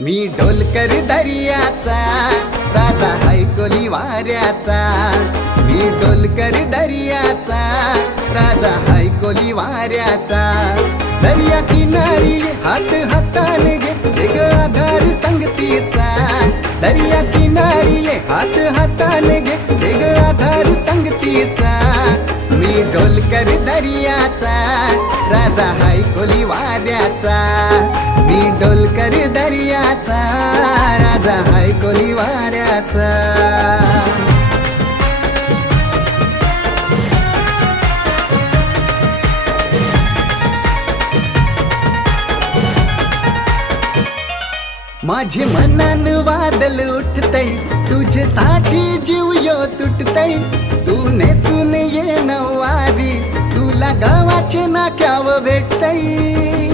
मी डोलकर दर्याचा राजा हैकोली वाऱ्याचा। मी डोलकर दर्याचा राजा हैकोली वाऱ्याचा। दर्या किनारी हात हाताने घे ग आधार संगतीचा। दर्या किनारी हात हाताने घे ग आधार संगतीचा। मी डोलकर दर्याचा राजा हैकोली वाऱ्याचा। मी डोलकर दर्याचा राजा हैकोली वाऱ्याचा। माझे मनान वादल उठतय तुझ्यासाठी जीव यो तुटतय। तू नेसून ये नवारी तुला गावाचे नाक्याव भेटतय।